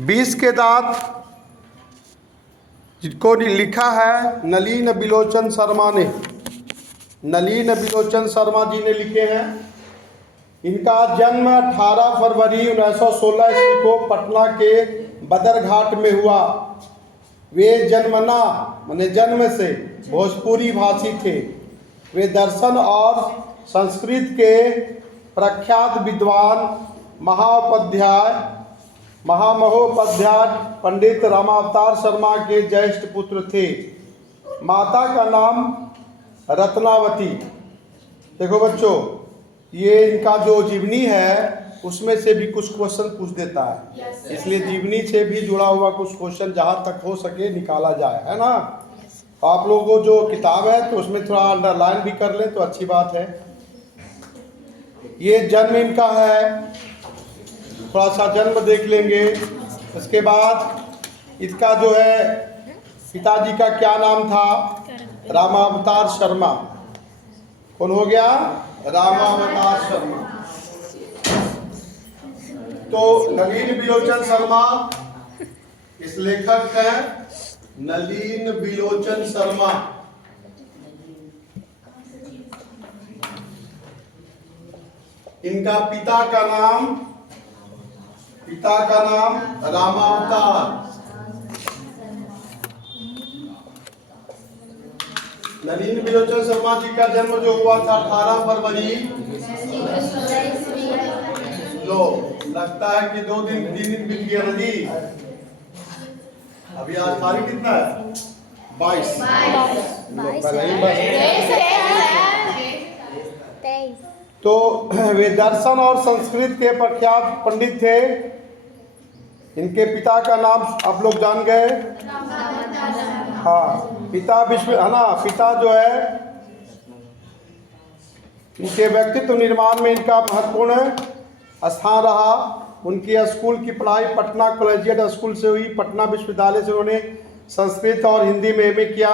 20 के दांत जिनको लिखा है नलिन बिलोचन शर्मा ने, नलिन बिलोचन शर्मा जी ने लिखे हैं। इनका जन्म 18 फरवरी 1916 ईस्वी को पटना के बदरघाट में हुआ। वे जन्मना माने जन्म से भोजपुरी भाषी थे। वे दर्शन और संस्कृत के प्रख्यात विद्वान महामहोपाध्याय पंडित रामावतार शर्मा के ज्येष्ठ पुत्र थे। माता का नाम रत्नावती। देखो बच्चों, ये इनका जो जीवनी है उसमें से भी कुछ क्वेश्चन पूछ देता है, इसलिए जीवनी से भी जुड़ा हुआ कुछ क्वेश्चन जहाँ तक हो सके निकाला जाए, है ना। आप लोगों को जो किताब है तो उसमें थोड़ा अंडरलाइन भी कर लें तो अच्छी बात है। ये जन्म इनका है, थोड़ा सा जन्म देख लेंगे। उसके बाद इसका जो है पिताजी का क्या नाम था, रामावतार शर्मा। कौन हो गया, रामावतार शर्मा। तो नलिन बिलोचन शर्मा इस लेखक हैं, नलिन बिलोचन शर्मा। इनका पिता का नाम रामावतार। नलिन बिलोचन शर्मा जी का जन्म जो हुआ था 18 फरवरी, लो लगता है कि 2 दिन 3 दिन बीत गया नदी। अभी आज तारीख कितना है, 22। तो वे दर्शन और संस्कृत के प्रख्यात पंडित थे। इनके पिता का नाम आप लोग जान गए, हाँ, पिता पिता जो है इनके व्यक्तित्व निर्माण में इनका महत्वपूर्ण स्थान रहा। उनकी स्कूल की पढ़ाई पटना कॉलेजिएट स्कूल से हुई। पटना विश्वविद्यालय से उन्होंने संस्कृत और हिंदी में एमए किया।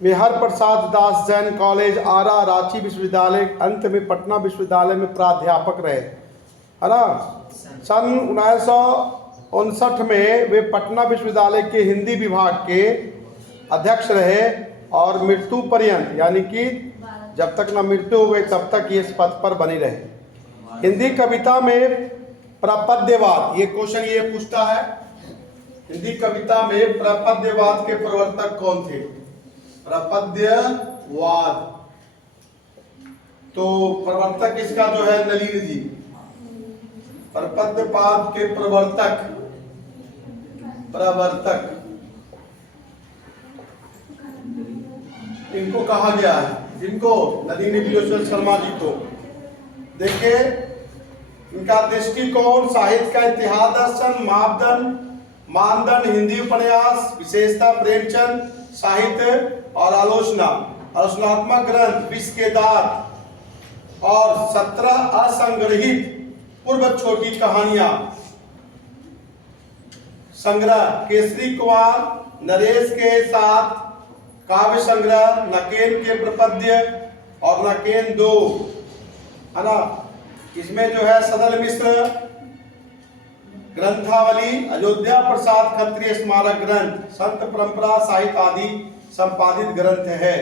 वे हर प्रसाद दास जैन कॉलेज आरा, रांची विश्वविद्यालय, अंत में पटना विश्वविद्यालय में प्राध्यापक रहे, है ना। सन 1959 में वे पटना विश्वविद्यालय के हिंदी विभाग के अध्यक्ष रहे और मृत्यु पर्यंत, यानी कि जब तक न मृत्यु हो गई तब तक ये इस पद पर बनी रहे। हिंदी कविता में प्रपद्यवाद, ये क्वेश्चन ये पूछता है, हिंदी कविता में प्रपद्यवाद के प्रवर्तक कौन थे। प्रपद्यवाद, तो प्रवर्तक इसका जो है नलिन जी। प्रपद्यवाद के प्रवर्तक इनको कहा गया है, जिनको नलिन बिलोचन शर्मा जी को। देखिए इनका दृष्टिकोण साहित्य का इतिहास, दर्शन, मानदंड, हिंदी उपन्यास, विशेषता प्रेमचंद साहित्य और आलोचनात्मक ग्रंथ 20 के दांत और 17 असंग्रहित पूर्व छोटी कहानियां संग्रह, केसरी कुमार नरेश के साथ काव्य संग्रह, नकेन के प्रपद्य और नकेन 2, है ना। इसमें जो है सदल मिश्र ग्रंथावली, अयोध्या प्रसाद क्षत्रिय स्मारक ग्रंथ, संत परंपरा साहित्य आदि संपादित ग्रंथ है।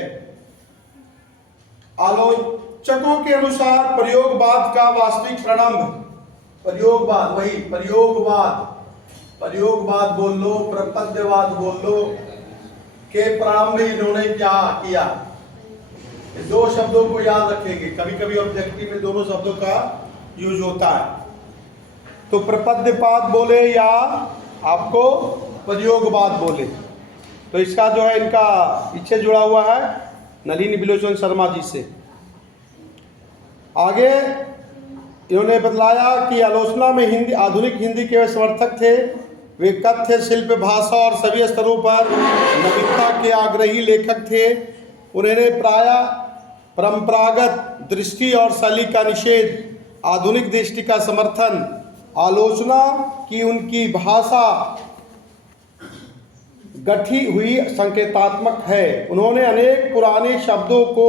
आलोचकों के अनुसार प्रयोगवाद का वास्तविक प्रारंभ, प्रयोगवाद बोल लो, प्रपद्यवाद बोल लो, के प्रारंभ इन्होंने क्या किया। 2 शब्दों को याद रखेंगे, कभी कभी ऑब्जेक्टिव में दोनों शब्दों का यूज होता है। तो प्रपद्यवाद बोले या आपको प्रयोगवाद बोले, तो इसका जो है इनका पीछे जुड़ा हुआ है नलिन बिलोचन शर्मा जी से। आगे इन्होंने बतलाया कि आलोचना में हिंदी, आधुनिक हिंदी के समर्थक थे। वे कथ्य, शिल्प, भाषा और सभी स्तरों पर नवीनता के आग्रही लेखक थे। उन्होंने प्रायः परंपरागत दृष्टि और शैली का निषेध, आधुनिक दृष्टि का समर्थन, आलोचना की उनकी भाषा गठी हुई संकेतात्मक है। उन्होंने अनेक पुराने शब्दों को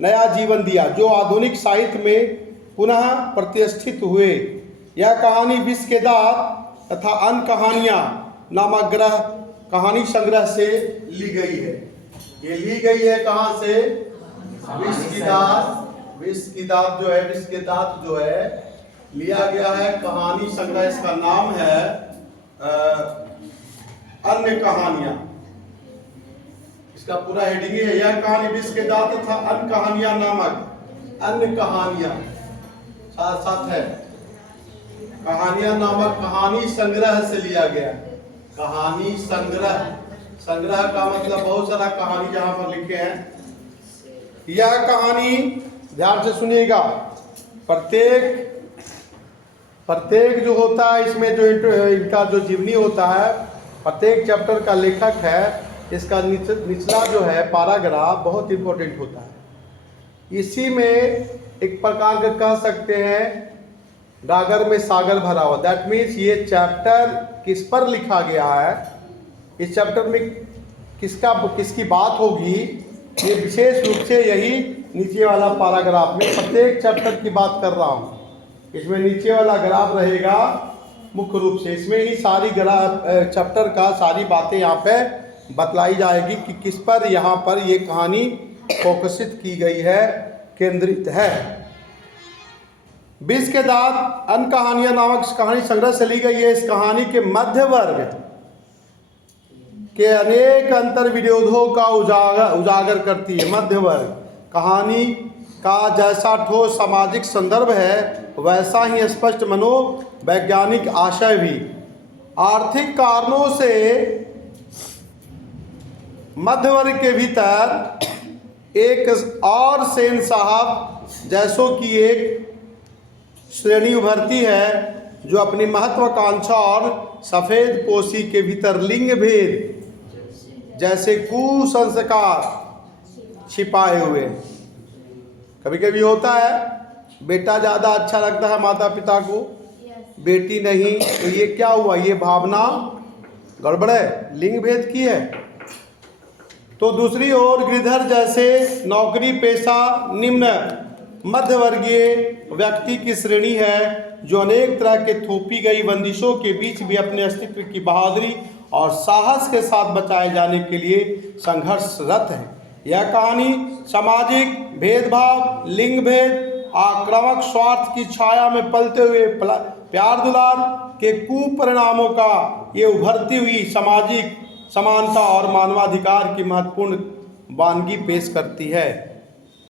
नया जीवन दिया जो आधुनिक साहित्य में पुनः प्रतिष्ठित हुए। यह कहानी 20 के दांत तथा अन्य कहानियां नामक कहानी संग्रह से ली गई है। ये ली गई है कहाँ से? विश्व की दात जो है लिया गया है कहानी संग्रह। इसका नाम है अन्य कहानियां। इसका पूरा हेडिंग है, यह कहानी विश्व के दात तथा अन्य कहानियां नामक अन्य कहानियां साथ साथ है। कहानियां नामक कहानी संग्रह से लिया गया। कहानी संग्रह, संग्रह का मतलब बहुत सारा कहानी जहां पर लिखे हैं। यह कहानी ध्यान से सुनिएगा, प्रत्येक जो होता है इसमें जो इनका जो जीवनी होता है, प्रत्येक चैप्टर का लेखक है, इसका निचला जो है पैराग्राफ बहुत इंपॉर्टेंट होता है। इसी में एक प्रकार का कह सकते हैं गागर में सागर भरा हुआ। दैट मीन्स ये चैप्टर किस पर लिखा गया है, इस चैप्टर में किसकी बात होगी, ये विशेष रूप से यही नीचे वाला पैराग्राफ में प्रत्येक चैप्टर की बात कर रहा हूँ। इसमें नीचे वाला ग्राफ रहेगा मुख्य रूप से, इसमें ही सारी चैप्टर का सारी बातें यहाँ पे बतलाई जाएगी कि किस पर यहाँ पर ये कहानी फोकसित की गई है, केंद्रित है। विश्व के दात अन्य कहानियां नामक कहानी संग्रह से ली गई है। इस कहानी के मध्य वर्ग के अनेक अंतर विरोधों का उजागर करती है। मध्य वर्ग कहानी का जैसा ठोस सामाजिक संदर्भ है वैसा ही स्पष्ट मनोवैज्ञानिक आशय भी। आर्थिक कारणों से मध्य वर्ग के भीतर एक और सेन साहब जैसों की एक श्रेणी उभरती है जो अपनी महत्वाकांक्षा और सफेद पोशी के भीतर लिंग भेद जैसे कुसंस्कार छिपाए हुए। कभी कभी होता है बेटा ज़्यादा अच्छा लगता है माता पिता को, बेटी नहीं, तो ये क्या हुआ, ये भावना गड़बड़ है, लिंग भेद की है। तो दूसरी ओर गिरधर जैसे नौकरी पेशा निम्न मध्यवर्गीय व्यक्ति की श्रेणी है जो अनेक तरह के थोपी गई बंदिशों के बीच भी अपने अस्तित्व की बहादुरी और साहस के साथ बचाए जाने के लिए संघर्षरत है। यह कहानी सामाजिक भेदभाव, लिंग भेद, आक्रामक स्वार्थ की छाया में पलते हुए प्यार दुलार के कुपरिणामों का ये उभरती हुई सामाजिक समानता और मानवाधिकार की महत्वपूर्ण वानगी पेश करती है।